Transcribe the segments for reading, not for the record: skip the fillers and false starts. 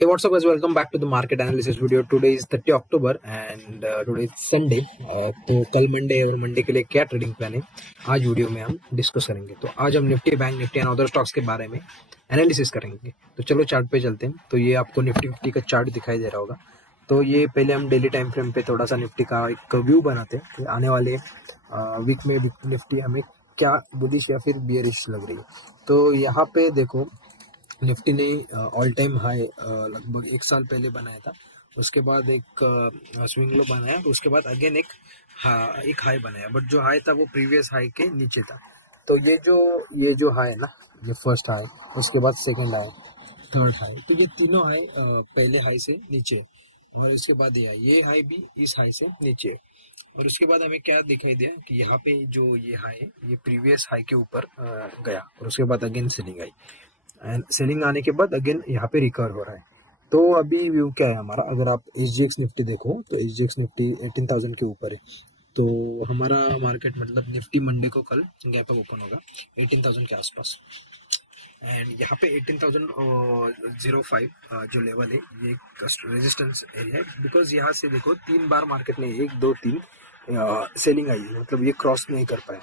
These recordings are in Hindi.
Hey, what's up, guys? Welcome back to the market analysis video. Today is 30 October and today is Sunday. तो कल मंडे और मंडे के लिए क्या ट्रेडिंग प्लान है आज वीडियो में हम डिस्कस करेंगे। तो आज हम Nifty, bank Nifty and other stocks के बारे में एनालिसिस करेंगे। तो चलो चार्ट पे चलते हैं। तो ये आपको निफ्टी फिफ्टी का चार्ट दिखाई दे रहा होगा। तो ये पहले हम डेली टाइम फ्रेम पे थोड़ा सा निफ्टी का एक व्यू बनाते हैं कि आने वाले वीक में निफ्टी हमें क्या बुलिश या फिर बियरिश लग रही है। तो यहाँ पे देखो, निफ्टी ने ऑल टाइम हाई लगभग एक साल पहले बनाया था। उसके बाद एक स्विंग लो बनाया, उसके बाद अगेन एक हाई बनाया, बट जो हाई था वो प्रीवियस हाई के नीचे था। तो ये जो हाई है ना, ये फर्स्ट हाई, उसके बाद सेकंड हाई, थर्ड हाई, तो ये तीनों हाई पहले हाई से नीचे है। और इसके बाद ये हाई भी इस हाई से नीचे है। और उसके बाद हमें क्या दिखाई दिया कि यहाँ पे जो ये हाई है ये प्रीवियस हाई के ऊपर गया, और उसके बाद again selling I, and selling आने के बाद अगेन यहाँ पे रिकवर हो रहा है। तो अभी व्यू क्या है हमारा, अगर आप एसजीएक्स निफ्टी देखो तो एसजीएक्स निफ्टी 18,000 के ऊपर है। तो हमारा मार्केट मतलब निफ्टी मंडे को कल गैप अप ओपन होगा 18,000 के आसपास। एंड यहाँ पे 18,005 जो लेवल है ये रेजिस्टेंस है, बिकॉज यहाँ से देखो 3 बार मार्केट ने 1 2 3 सेलिंग आई है, मतलब ये क्रॉस नहीं कर पाया।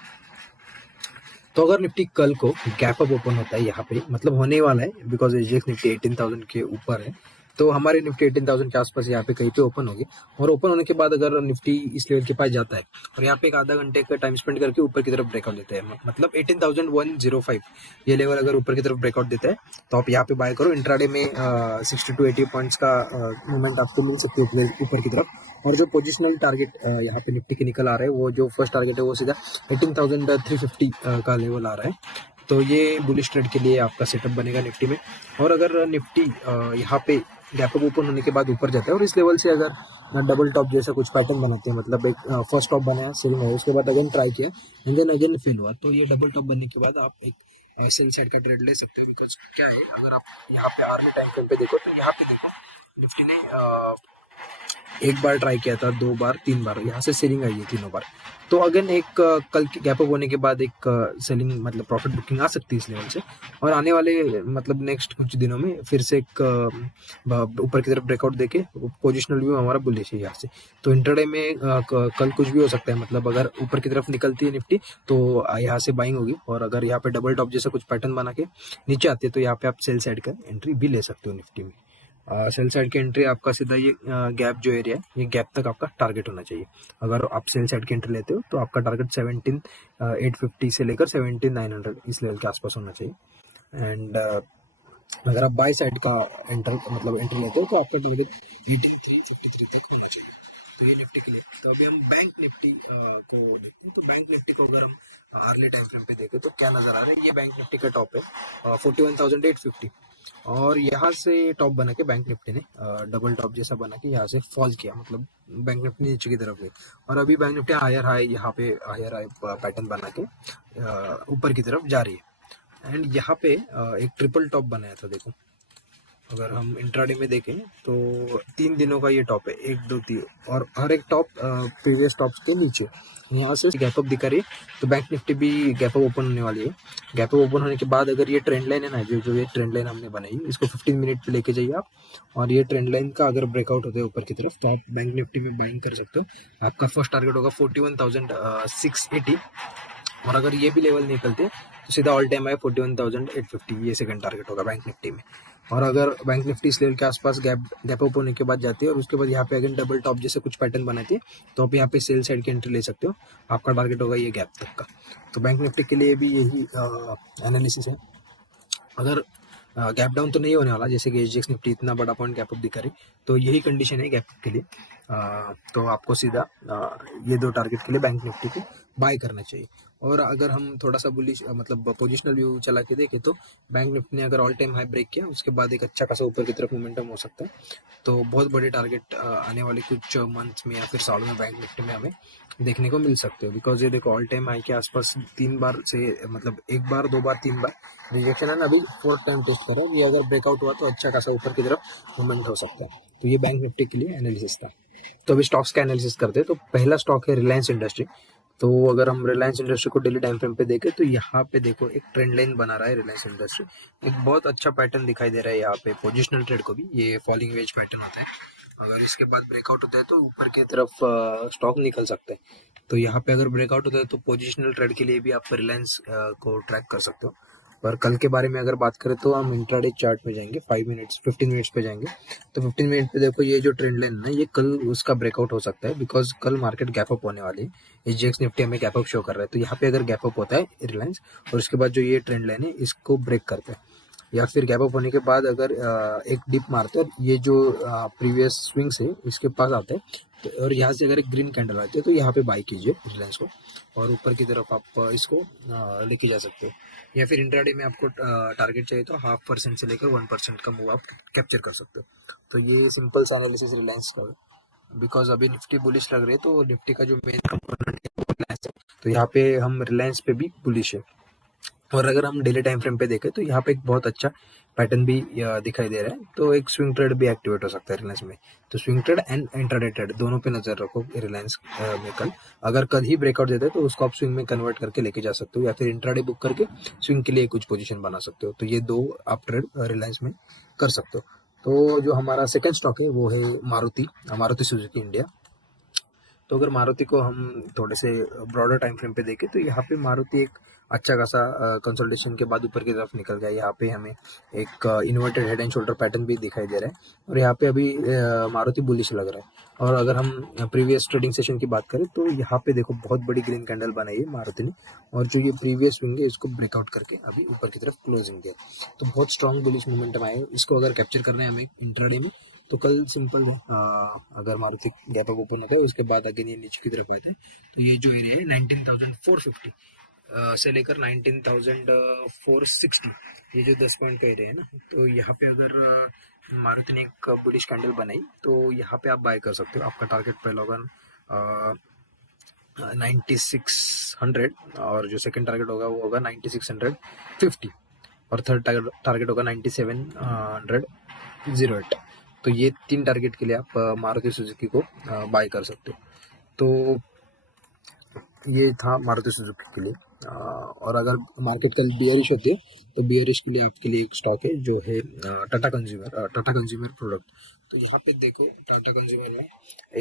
तो अगर निफ्टी कल को गैप अप ओपन होता है यहाँ पे, मतलब होने वाला है, बिकॉज एसजीएक्स निफ्टी 18,000 के ऊपर है, तो हमारी निफ्टी 18,000 के आसपास यहाँ पे कहीं पे ओपन होगी। और ओपन होने के बाद अगर निफ्टी इस लेवल के पास जाता है और यहाँ पे एक आधा घंटे का टाइम स्पेंड करके ऊपर की तरफ ब्रेकआउट देता है, मतलब 18,105 ये लेवल अगर ऊपर की तरफ ब्रेकआउट देता है, तो आप यहाँ पे बाय करो। इंट्राडे में 60 to 80 पॉइंट्स का मूवमेंट आपको मिल सकती है ऊपर की तरफ। और जो पोजिशनल टारगेट यहाँ पे निफ्टी के निकल आ रहा है, वो जो फर्स्ट टारगेट है वो सीधा 18,350 का लेवल आ रहा है। तो ये बुलिश ट्रेड के लिए आपका सेटअप बनेगा निफ्टी में। और अगर निफ्टी यहाँ पे गैप अप ओपन होने के बाद ऊपर जाता है और इस लेवल से अगर डबल टॉप जैसा कुछ पैटर्न बनाते हैं, मतलब एक फर्स्ट टॉप बनाया, सेलिंग है, उसके बाद अगेन ट्राई किया एंड देन अगेन फेल हुआ, तो ये डबल टॉप बनने के बाद आप एक सेल साइड का ट्रेड ले सकते हैं। बिकॉज क्या है, अगर आप यहाँ पे आर्मी टाइम फ्रेम पे देखो तो यहाँ पे देखो निफ्टी ने एक बार ट्राई किया था, 2 बार 3 बार यहाँ से सेलिंग आई है तीनों बार। तो अगेन एक कल के गैप अप होने के बाद एक सेलिंग मतलब प्रॉफिट बुकिंग आ सकती है इस लेवल से। और आने वाले मतलब नेक्स्ट कुछ दिनों में फिर से एक ऊपर की तरफ ब्रेकआउट देके पोजिशनल व्यू हमारा बुलिश है यहाँ से। तो इंटरडे में कल कुछ भी हो सकता है, मतलब अगर ऊपर की तरफ निकलती है निफ्टी तो यहाँ से बाइंग होगी, और अगर यहाँ पे डबल टॉप जैसा कुछ पैटर्न बना के नीचे आती है तो यहाँ पे आप सेल साइड का एंट्री भी ले सकते हो निफ्टी में। सेल साइड की एंट्री आपका सीधा ये गैप जो एरिया है, ये गैप तक आपका टारगेट होना चाहिए। अगर आप सेल साइड की एंट्री लेते हो तो आपका टारगेट 17,850 से लेकर 17,900 इस लेवल के आसपास होना चाहिए। एंड अगर आप बाय साइड का एंट्री लेते हो तो आपका टारगेट 18,353 तक होना चाहिए। तो ये निफ्टी के लिए। तो अभी हम बैंक निफ्टी को देखते हैं। तो बैंक निफ्टी को अगर हम अर्ली टाइम फ्रेम पे देखें तो क्या नजर आ रहा है, ये बैंक निफ्टी का टॉप है 41,850, और यहाँ से टॉप बना के बैंक निफ्टी ने डबल टॉप जैसा बना के यहाँ से फॉल किया, मतलब बैंक निफ्टी नीचे की तरफ गई। और अभी बैंक निफ्टी हायर हाई यहाँ पे हायर हाई पैटर्न बना के ऊपर की तरफ जा रही है। एंड यहाँ पे एक ट्रिपल टॉप बनाया था, देखो अगर हम इंट्राडे में देखें तो 3 दिनों का ये टॉप है, 1 2 3, और हर एक टॉप प्रीवियस टॉप्स के नीचे यहाँ से गैप अप दिखा रही है। तो बैंक निफ्टी भी गैप अप ओपन होने वाली है। गैप अप ओपन होने के बाद अगर ये ट्रेंड लाइन है ना, जो ये ट्रेंड लाइन हमने बनाई, इसको 15 मिनट पे लेके जाइए आप, और ये ट्रेंड लाइन का अगर ब्रेकआउट होता है ऊपर की तरफ तो आप बैंक निफ्टी में बाइंग कर सकते हो। आपका फर्स्ट टारगेट होगा 41,680, और अगर ये भी लेवल निकलते तो सीधा ऑल टाइम है 41,850, ये सेकंड टारगेट होगा बैंक निफ्टी में। और अगर बैंक निफ्टी इस लेवल के आसपास गैप अप होने के बाद जाती है और उसके बाद यहाँ पे अगेन डबल टॉप जैसे कुछ पैटर्न बनाती है, तो आप यहाँ पे सेल साइड की एंट्री ले सकते हो। आपका टारगेट होगा ये गैप तक का। तो बैंक निफ्टी के लिए भी यही एनालिसिस है। अगर गैप डाउन तो नहीं होने वाला, जैसे कि एसजीएक्स निफ्टी इतना बड़ा पॉइंट गैप अप दिखा रही, तो यही कंडीशन है गैप के लिए। तो आपको सीधा ये 2 टारगेट के लिए बैंक निफ्टी को बाय करना चाहिए। और अगर हम थोड़ा सा बुलिश मतलब पोजिशनल व्यू चला के देखें तो बैंक निफ्टी ने अगर ऑल टाइम हाई ब्रेक किया उसके बाद एक अच्छा खासा ऊपर की तरफ मोमेंटम हो सकता है। तो बहुत बड़े टारगेट आने वाले कुछ मंथ्स में या फिर सालों में बैंक निफ्टी में हमें देखने को मिल सकते हो। बिकॉज ये देखो ऑल टाइम हाई के आसपास 3 बार से मतलब 1 बार 2 बार 3 बार रिजेक्शन है ना, अभी 4th टाइम टेस्ट कर रहा है। ये अगर ब्रेकआउट हुआ तो अच्छा खासा ऊपर की तरफ मूवमेंट हो सकता है। तो ये बैंक निफ्टी के लिए एनालिसिस था। तो अभी स्टॉक्स का एनालिसिस करते हैं। तो पहला स्टॉक है रिलायंस इंडस्ट्री। तो अगर हम रिलायंस इंडस्ट्री को डेली टाइम फ्रेम पे देखें तो यहाँ पे देखो एक ट्रेंड लाइन बना रहा है रिलायंस इंडस्ट्री। एक बहुत अच्छा पैटर्न दिखाई दे रहा है यहाँ पे पोजिशनल ट्रेड को भी, ये फॉलिंग वेज पैटर्न होता है। अगर इसके बाद ब्रेकआउट होता है तो ऊपर की तरफ स्टॉक निकल सकता है। तो यहाँ पे अगर ब्रेकआउट होता है तो पोजिशनल ट्रेड के लिए भी आप रिलायंस को ट्रैक कर सकते हो। और कल के बारे में अगर बात करें तो हम इंट्राडे चार्ट में जाएंगे, 15 मिनट्स पे जाएंगे। तो 15 मिनट पे देखो ये जो ट्रेंड लाइन है ये कल उसका ब्रेकआउट हो सकता है, बिकॉज कल मार्केट गैप अप होने वाली है। एसजीएक्स निफ्टी हमें गैप अप शो कर रहा है, तो यहाँ पे अगर गैप अप होता है रिलायंस और उसके बाद जो ये ट्रेंड लाइन है इसको ब्रेक करता है, या फिर गैप अप होने के बाद अगर एक डिप मारते हैं ये जो प्रीवियस स्विंग से इसके पास आता है तो, और यहाँ से अगर एक ग्रीन कैंडल आती है तो यहाँ पे बाई कीजिए रिलायंस को, और ऊपर की तरफ आप इसको लेके जा सकते हो। या फिर इंट्राडे में आपको टारगेट चाहिए तो 0.5% से लेकर 1% का मूव आप कैप्चर कर सकते हो। तो ये सिंपल सा एनालिसिस रिलायंस का है। बिकॉज अभी निफ्टी बुलिश लग रही है तो निफ्टी का जो मेन कंपोनेंट है वो रिलायंस है, तो यहाँ पे हम रिलायंस पे भी बुलिश है। और अगर हम डेली टाइम फ्रेम पे देखें तो यहाँ पे एक बहुत अच्छा पैटर्न भी दिखाई दे रहा है। तो एक स्विंग ट्रेड भी एक्टिवेट हो सकता है रिलायंस में। तो swing trade and intraday trade दोनों पे नजर रखो रिलायंस में। कल अगर कल ही ब्रेकआउट देते हैं तो उसको आप स्विंग में कन्वर्ट करके लेके जा सकते हो, या फिर इंट्राडे बुक करके स्विंग के लिए कुछ पोजीशन बना सकते हो। तो ये दो आप ट्रेड रिलायंस में कर सकते हो। तो जो हमारा सेकंड स्टॉक है वो है मारुति सुजुकी इंडिया। तो अगर मारुति को हम थोड़े से ब्रॉडर टाइम फ्रेम पे देखें तो यहाँ पे मारुति एक अच्छा खासा कंसोलिडेशन के बाद ऊपर की तरफ निकल गया। यहाँ पे हमें एक inverted head and shoulder pattern भी दिखाई दे रहा है, और यहाँ पे अभी मारुति बुलिश लग रहा है। और अगर हम प्रीवियस ट्रेडिंग सेशन की बात करें तो यहाँ पे देखो बहुत बड़ी ग्रीन कैंडल बनाई है मारुति ने, और जो ये प्रीवियस स्विंग है इसको ब्रेकआउट करके अभी ऊपर की तरफ क्लोजिंग दिया। तो बहुत स्ट्रॉन्ग बुलिश मोमेंटम आए, इसको अगर कैप्चर करना है हमें इंट्राडे में तो कल सिंपल है। अगर मारुति गैप अप ओपन होता है उसके बाद अगेन ये नीचे की तरफ आता है तो ये जो एरिया है 19,450 से लेकर 19,460, ये जो 10 पॉइंट का एरिया है ना, तो यहाँ पे अगर मारुति ने एक बुलिश कैंडल बनाई तो यहाँ पे आप बाय कर सकते हो। आपका टारगेट पहला होगा 9600, और जो सेकंड टारगेट होगा वो होगा 9650, और थर्ड टारगेट होगा 9708। तो ये 3 टारगेट के लिए आप मारुति सुजुकी को बाय कर सकते हो। तो ये था मारुति सुजुकी के लिए। और अगर मार्केट कल बियरिश होती है तो बियरिश के लिए आपके लिए एक स्टॉक है जो है टाटा कंज्यूमर प्रोडक्ट। तो यहाँ पे देखो टाटा कंज्यूमर में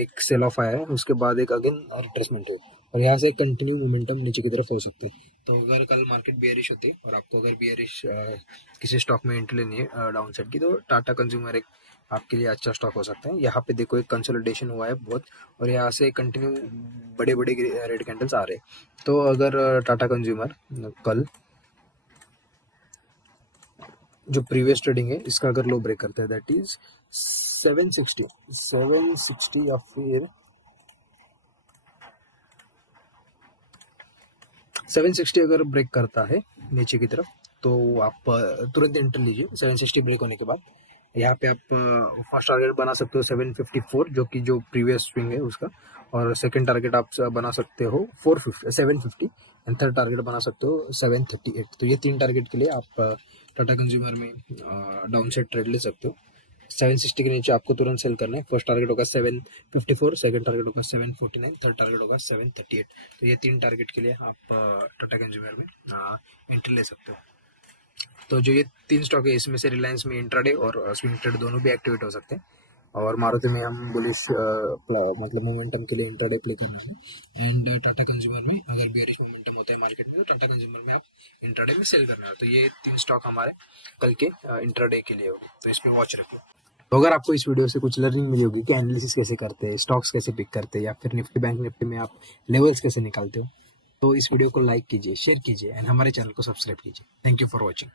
एक सेल ऑफ आया है, उसके बाद एक अगेन रिट्रेसमेंट है, और यहाँ से कंटिन्यू मोमेंटम नीचे की तरफ हो सकते हैं। तो अगर कल मार्केट बियरिश होती है और आपको अगर बियरिश किसी स्टॉक में एंट्री लेनी है डाउन साइड की, तो टाटा कंज्यूमर एक आपके लिए अच्छा स्टॉक हो सकता है। यहाँ पे देखो एक कंसोलिडेशन हुआ है बहुत, और यहाँ से कंटिन्यू बड़े बड़े रेड कैंडल्स आ रहे हैं। तो अगर टाटा कंज्यूमर कल जो प्रीवियस ट्रेडिंग है इसका अगर लो ब्रेक करता है दैट इज 760 या फिर 760 अगर ब्रेक करता है नीचे की तरफ तो आप तुरंत एंटर लीजिए 760 ब्रेक होने के बाद। यहाँ पे आप फर्स्ट टारगेट बना सकते हो 754 जो कि जो प्रीवियस स्विंग है उसका, और सेकंड टारगेट आप बना सकते हो 750, एंड थर्ड टारगेट बना सकते हो 738। तो ये 3 टारगेट के लिए आप टाटा कंज्यूमर में डाउन साइड ट्रेड ले सकते हो। 760 के नीचे आपको तुरंत सेल करना है। फर्स्ट टारगेट होगा 754, सेकंड टारगेट होगा 749, थर्ड टारगेट होगा 738। तो ये 3 टारगेट के लिए आप टाटा कंज्यूमर में एंट्री ले सकते हो। तो जो ये 3 स्टॉक है इसमें से रिलायंस में इंट्राडे और स्विंग ट्रेड दोनों भी एक्टिवेट हो सकते हैं, और मारुति में हम बुलिश मतलब मोमेंटम के लिए इंट्राडे प्ले करना है, एंड टाटा कंज्यूमर में अगर बेयरिश मोमेंटम होता है मार्केट में तो टाटा कंज्यूमर में आप इंट्राडे में सेल करना है। तो ये 3 स्टॉक हमारे कल के इंट्राडे के लिए होगी, तो इस पर वॉच रखो। तो अगर आपको इस वीडियो से कुछ लर्निंग मिली होगी कि एनालिसिस कैसे करते हैं, स्टॉक्स कैसे पिक करते हैं, या फिर निफ्टी बैंक निफ्टी में आप लेवल्स कैसे निकालते हो, तो इस वीडियो को लाइक कीजिए, शेयर कीजिए, एंड हमारे चैनल को सब्सक्राइब कीजिए। Thank you for watching.